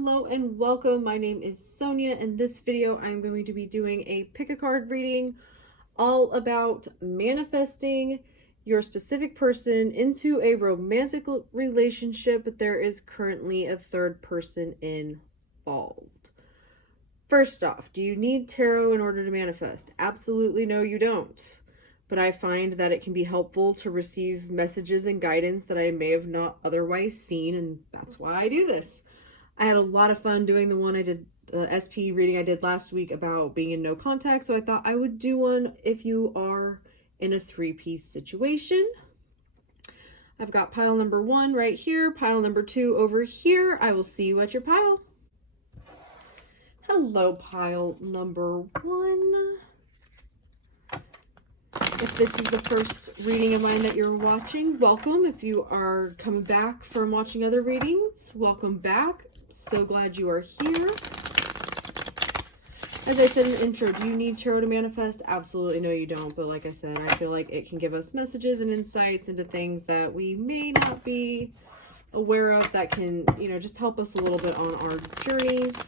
Hello and welcome. My name is Sonia. In this video, I'm going to be doing a pick a card reading all about manifesting your specific person into a romantic relationship, but there is currently a third person involved. First off, do you need tarot in order to manifest? Absolutely no, you don't. But I find that it can be helpful to receive messages and guidance that I may have not otherwise seen, and that's why I do this. I had a lot of fun doing the one I did, the SP reading I did last week about being in no contact, so I thought I would do one if you are in a three-piece situation. I've got pile number 1 right here, pile number 2 over here. I will see you at your pile. Hello, pile number 1. If this is the first reading of mine that you're watching, welcome. If you are coming back from watching other readings, welcome back. So glad you are here. As I said in the intro, do you need tarot to manifest? Absolutely no, you don't. But like I said, I feel like it can give us messages and insights into things that we may not be aware of that can, just help us a little bit on our journeys.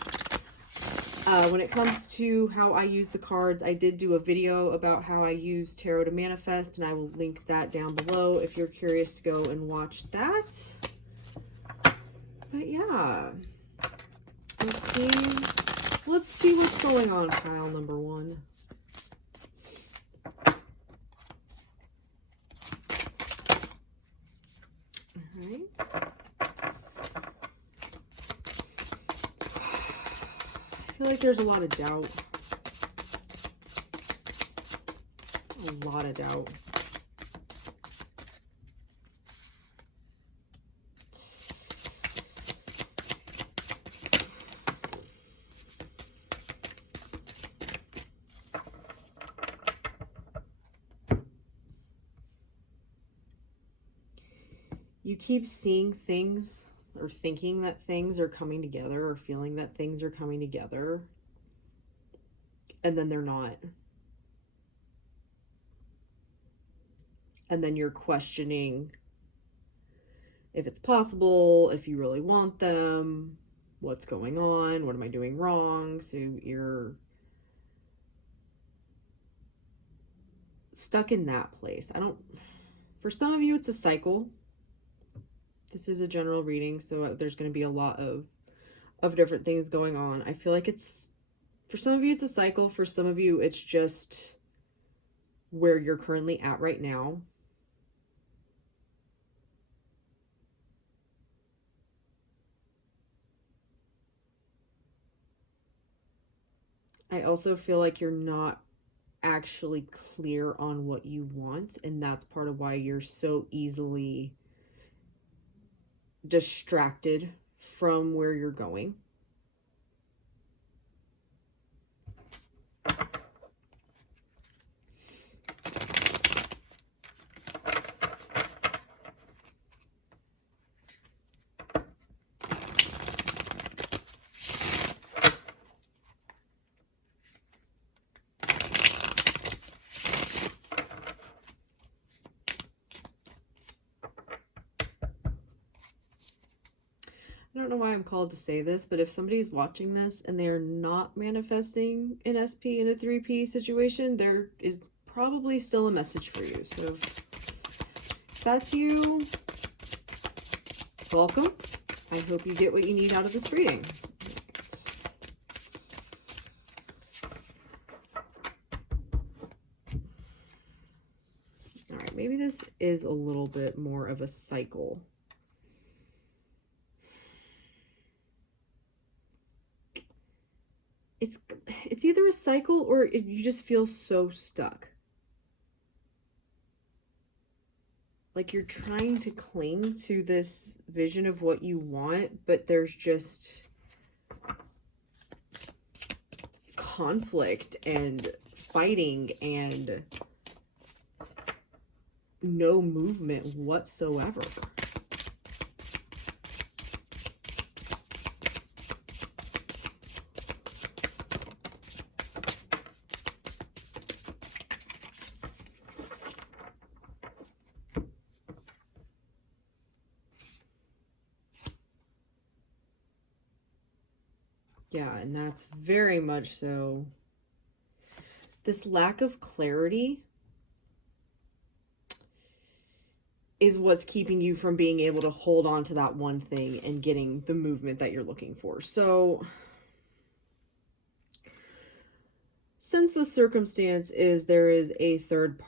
When it comes to how I use the cards, I did do a video about how I use tarot to manifest, and I will link that down below if you're curious to go and watch that. But yeah, let's see what's going on, pile number 1. All right. I feel like there's a lot of doubt. A lot of doubt. You keep seeing things or thinking that things are coming together or feeling that things are coming together, and then they're not. And then you're questioning if it's possible, if you really want them, what's going on, what am I doing wrong? So you're stuck in that place. For some of you, it's a cycle. This is a general reading, so there's going to be a lot of different things going on. I feel like for some of you, it's a cycle. For some of you, it's just where you're currently at right now. I also feel like you're not actually clear on what you want, and that's part of why you're so easily distracted from where you're going. I don't know why I'm called to say this, but if somebody's watching this and they're not manifesting an SP in a 3P situation, there is probably still a message for you. So if that's you, welcome. I hope you get what you need out of this reading. All right, maybe this is a little bit more of a cycle. It's either a cycle or you just feel so stuck. Like you're trying to cling to this vision of what you want, but there's just conflict and fighting and no movement whatsoever. Yeah, and that's very much so. This lack of clarity is what's keeping you from being able to hold on to that one thing and getting the movement that you're looking for. So, since the circumstance is there is a third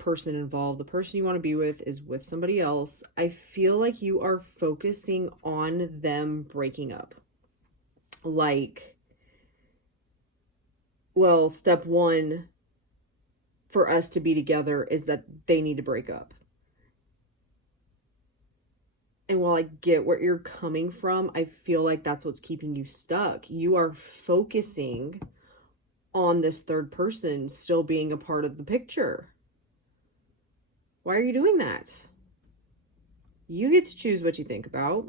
person involved, the person you want to be with is with somebody else, I feel like you are focusing on them breaking up. Like, well, step one for us to be together is that they need to break up. And while I get where you're coming from, I feel like that's what's keeping you stuck. You are focusing on this third person still being a part of the picture. Why are you doing that? You get to choose what you think about,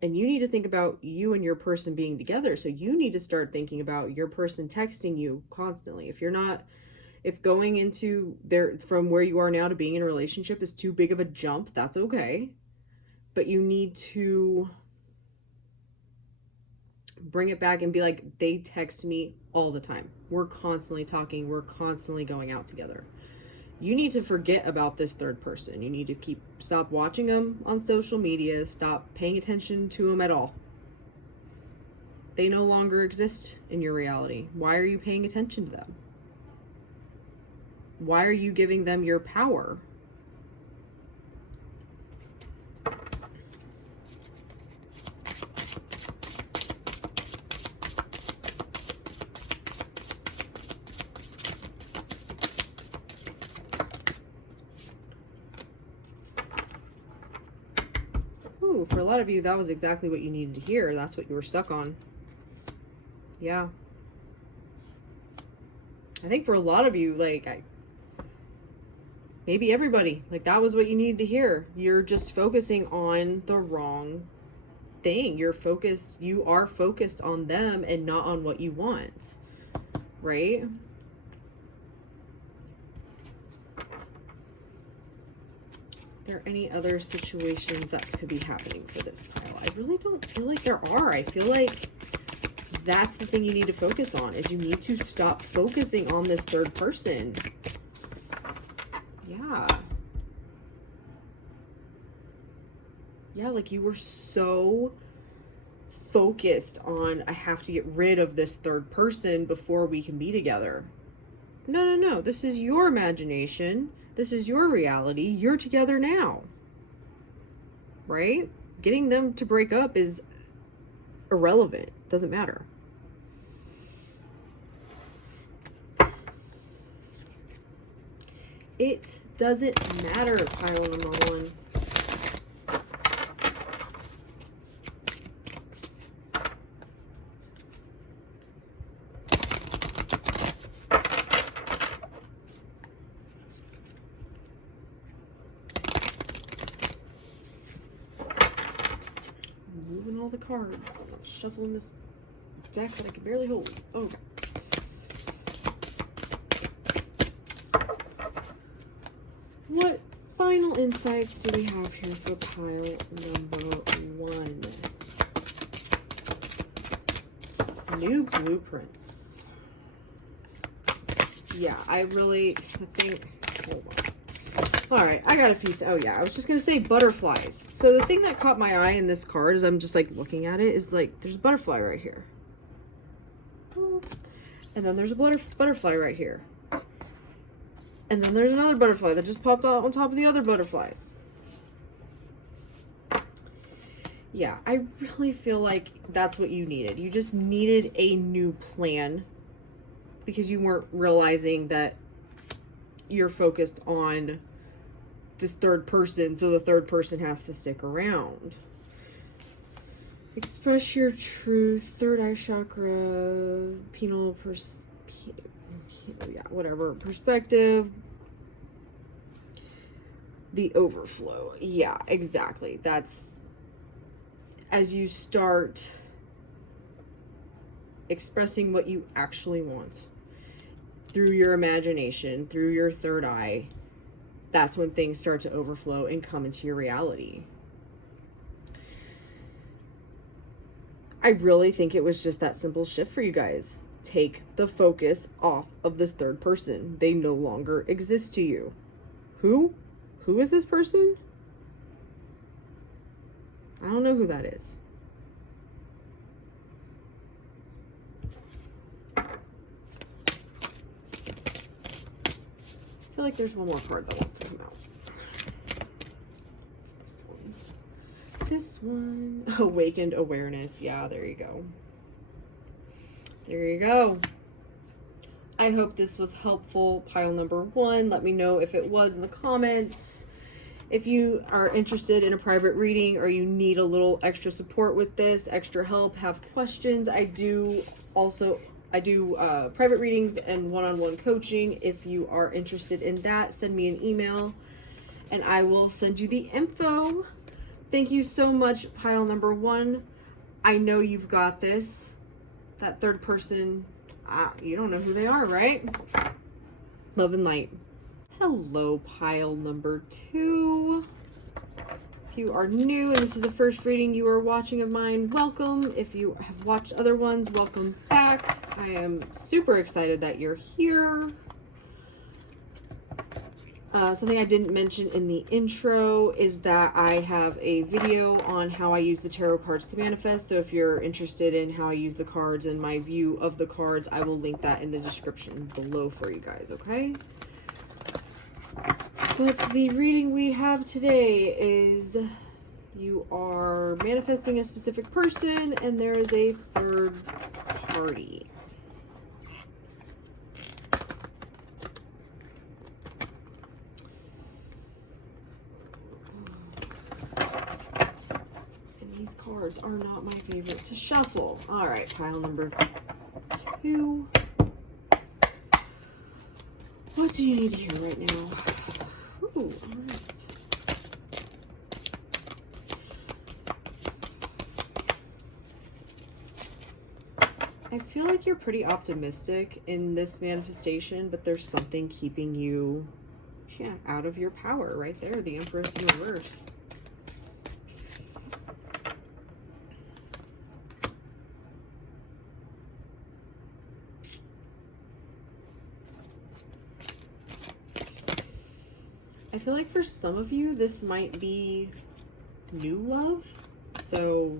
and you need to think about you and your person being together. So you need to start thinking about your person texting you constantly. If going into there from where you are now to being in a relationship is too big of a jump, that's okay. But you need to bring it back and be like, they text me all the time. We're constantly talking. We're constantly going out together. You need to forget about this third person. You need to stop watching them on social media. Stop paying attention to them at all. They no longer exist in your reality. Why are you paying attention to them? Why are you giving them your power? Ooh, for a lot of you, that was exactly what you needed to hear. That's what you were stuck on. Yeah. I think for a lot of you, maybe everybody, that was what you needed to hear. You're just focusing on the wrong thing. You are focused on them and not on what you want, right? Are there any other situations that could be happening for this pile? I really don't feel like there are. I feel like that's the thing you need to focus on, is you need to stop focusing on this third person. Yeah. Yeah, like you were so focused on, I have to get rid of this third person before we can be together. No. This is your imagination. This is your reality. You're together now. Right? Getting them to break up is irrelevant. Doesn't matter. It doesn't matter, pile number one. Moving all the cards. I'm shuffling this deck that I can barely hold. Okay. What final insights do we have here for pile number one? New blueprints. Yeah, I think, hold on. All right, I got a few. Oh yeah, I was just gonna say butterflies. So the thing that caught my eye in this card, as I'm just looking at it, is there's a butterfly right here, and then there's a butterfly right here, and then there's another butterfly that just popped out on top of the other butterflies. Yeah, I really feel like that's what you needed. You just needed a new plan because you weren't realizing that you're focused on this third person, so the third person has to stick around. Express your truth, third eye chakra, perspective, the overflow. Yeah, exactly. That's as you start expressing what you actually want through your imagination, through your third eye, that's when things start to overflow and come into your reality. I really think it was just that simple shift for you guys. Take the focus off of this third person. They no longer exist to you. Who? Who is this person? I don't know who that is. I feel like there's one more card that wants to come out. It's this one. This one. Awakened awareness. Yeah, there you go. There you go. I hope this was helpful. Pile number 1. Let me know if it was in the comments. If you are interested in a private reading or you need a little extra support with this, extra help, have questions, I do private readings and one-on-one coaching. If you are interested in that, send me an email and I will send you the info. Thank you so much, pile number 1. I know you've got this. That third person, you don't know who they are, right? Love and light. Hello, pile number 2. If you are new and this is the first reading you are watching of mine, welcome. If you have watched other ones, welcome back. I am super excited that you're here. Something I didn't mention in the intro is that I have a video on how I use the tarot cards to manifest. So if you're interested in how I use the cards and my view of the cards, I will link that in the description below for you guys, okay? But the reading we have today is you are manifesting a specific person and there is a third party. And these cards are not my favorite to shuffle. All right, pile number 2. What do you need to hear right now? Ooh, all right. I feel like you're pretty optimistic in this manifestation, but there's something keeping you, out of your power right there. The Empress in reverse. I feel like for some of you, this might be new love. So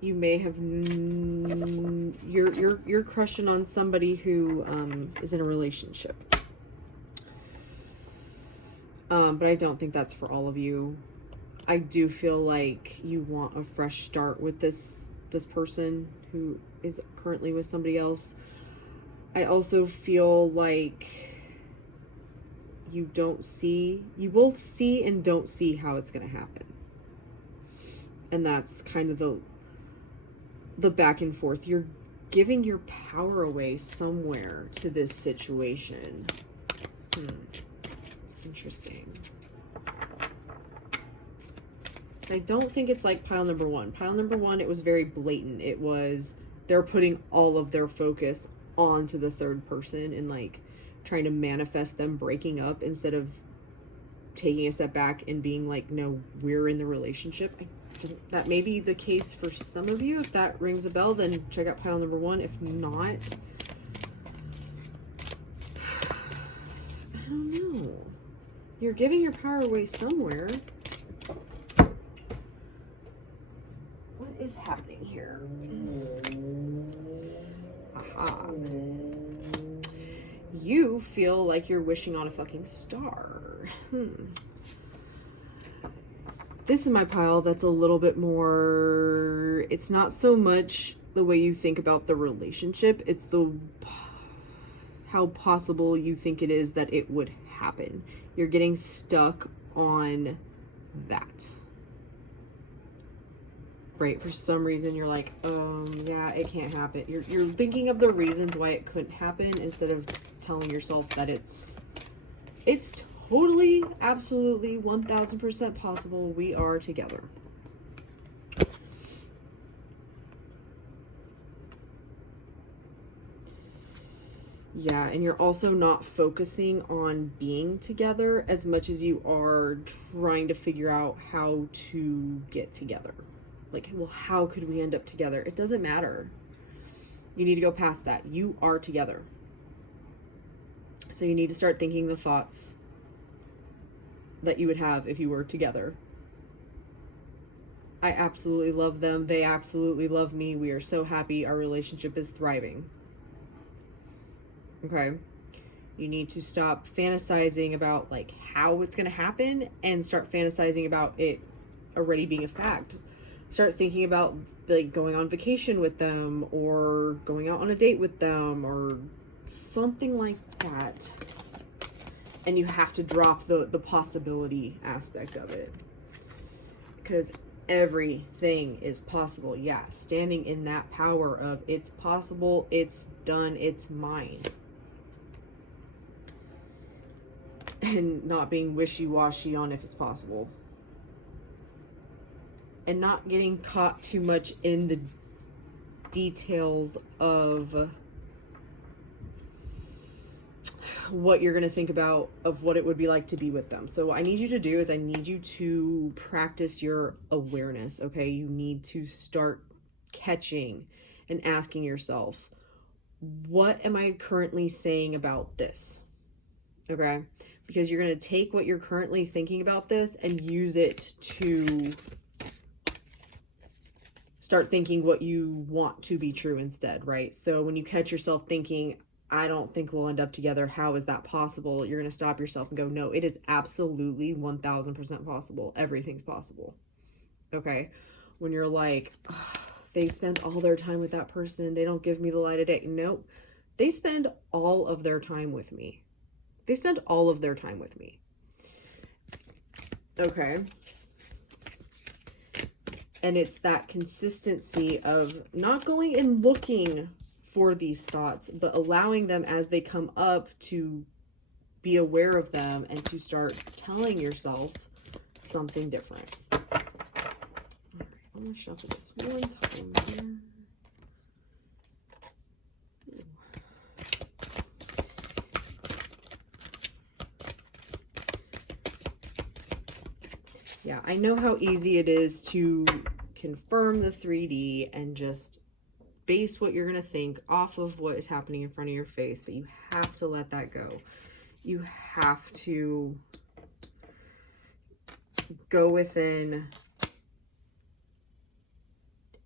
you may have, you're crushing on somebody who is in a relationship. But I don't think that's for all of you. I do feel like you want a fresh start with this person who is currently with somebody else. I also feel like you will see and don't see how it's going to happen. And that's kind of the back and forth. You're giving your power away somewhere to this situation. Interesting. I don't think it's like pile number 1. Pile number 1, it was very blatant. It was, they're putting all of their focus onto the third person and like trying to manifest them breaking up instead of taking a step back and being like, no, we're in the relationship. That may be the case for some of you. If that rings a bell, then check out pile number 1. If not, I don't know. You're giving your power away somewhere. What is happening here? Aha. You feel like you're wishing on a fucking star. This is my pile that's a little bit more, it's not so much the way you think about the relationship, it's how possible you think it is that it would happen. You're getting stuck on that. Right, for some reason you're like, yeah, it can't happen. You're thinking of the reasons why it couldn't happen instead of telling yourself that it's totally, absolutely, 1000% possible we are together. Yeah, and you're also not focusing on being together as much as you are trying to figure out how to get together. Like, well, how could we end up together? It doesn't matter. You need to go past that. You are together. So you need to start thinking the thoughts that you would have if you were together. I absolutely love them. They absolutely love me. We are so happy. Our relationship is thriving. Okay? You need to stop fantasizing about like how it's going to happen and start fantasizing about it already being a fact. Start thinking about like going on vacation with them or going out on a date with them or something like that. And you have to drop the possibility aspect of it. Because everything is possible. Yeah, standing in that power of it's possible, it's done, it's mine. And not being wishy-washy on if it's possible. And not getting caught too much in the details of what you're going to think about of what it would be like to be with them. So what I need you to do is I need you to practice your awareness, okay? You need to start catching and asking yourself, what am I currently saying about this? Okay? Because you're going to take what you're currently thinking about this and use it to start thinking what you want to be true instead, right? So when you catch yourself thinking, I don't think we'll end up together, how is that possible? You're going to stop yourself and go, no, it is absolutely 1000% possible. Everything's possible. Okay? When you're like, oh, they spend all their time with that person, they don't give me the light of day. Nope. They spend all of their time with me. They spend all of their time with me. Okay? And it's that consistency of not going and looking for these thoughts, but allowing them as they come up to be aware of them and to start telling yourself something different. All right, I'm going to shuffle this one time here. Yeah, I know how easy it is to confirm the 3D and just base what you're going to think off of what is happening in front of your face, but you have to let that go. You have to go within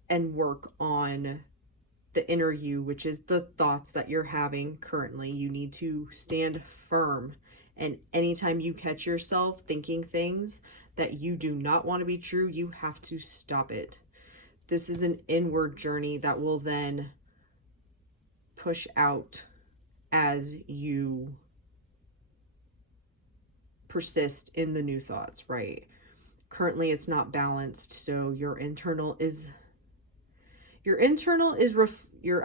and work on the inner you, which is the thoughts that you're having currently. You need to stand firm. And anytime you catch yourself thinking things that you do not want to be true, you have to stop it. This is an inward journey that will then push out as you persist in the new thoughts, right? Currently it's not balanced, so your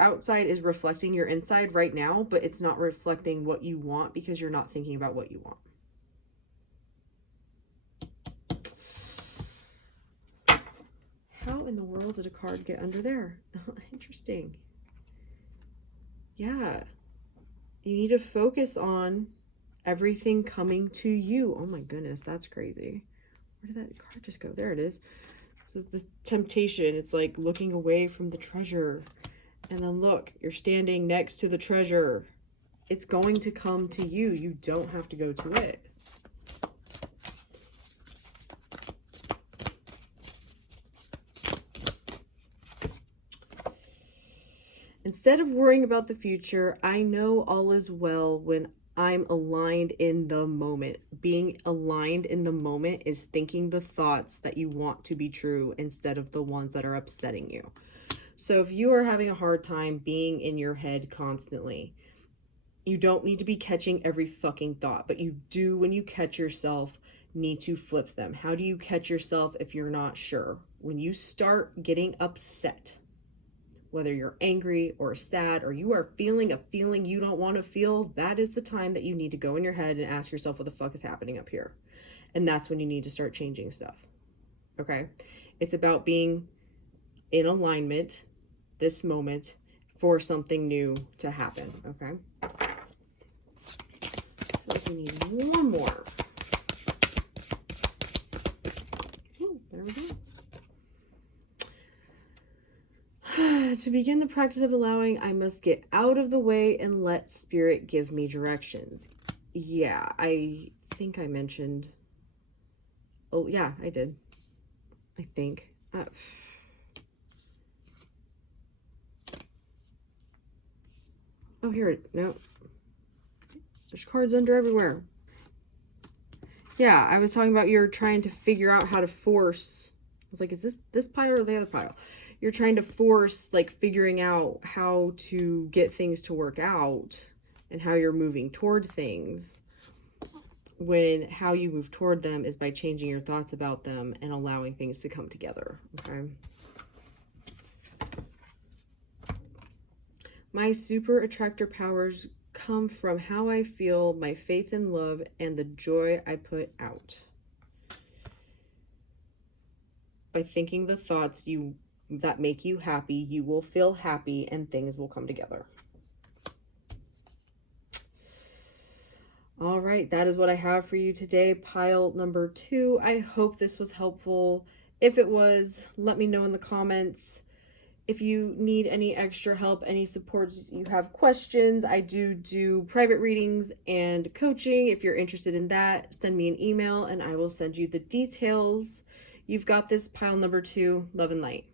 outside is reflecting your inside right now, but it's not reflecting what you want because you're not thinking about what you want. How in the world did a card get under there? Interesting. Yeah. You need to focus on everything coming to you. Oh my goodness, that's crazy. Where did that card just go? There it is. So the temptation, it's like looking away from the treasure. And then look, you're standing next to the treasure. It's going to come to you. You don't have to go to it. Instead of worrying about the future, I know all is well when I'm aligned in the moment. Being aligned in the moment is thinking the thoughts that you want to be true instead of the ones that are upsetting you. So if you are having a hard time being in your head constantly, you don't need to be catching every fucking thought, but you do, when you catch yourself, need to flip them. How do you catch yourself if you're not sure? When you start getting upset, whether you're angry or sad or you are feeling a feeling you don't want to feel, that is the time that you need to go in your head and ask yourself what the fuck is happening up here. And that's when you need to start changing stuff. Okay? It's about being in alignment this moment for something new to happen. Okay? We need one more. Ooh, there we go. To begin the practice of allowing, I must get out of the way and let spirit give me directions. Yeah, I think I mentioned. Oh, yeah, I did. I think. Oh, here it. No. There's cards under everywhere. Yeah, I was talking about you're trying to figure out how to force. I was like, is this pile or the other pile? You're trying to force, like, figuring out how to get things to work out and how you're moving toward things, when how you move toward them is by changing your thoughts about them and allowing things to come together. Okay. My super attractor powers come from how I feel, my faith and love, and the joy I put out. By thinking the thoughts that make you happy, you will feel happy and things will come together. All right, that is what I have for you today, pile number 2. I hope this was helpful. If it was, let me know in the comments. If you need any extra help, any supports, you have questions, I do private readings and coaching. If you're interested in that, send me an email and I will send you the details. You've got this, pile number 2. Love and light.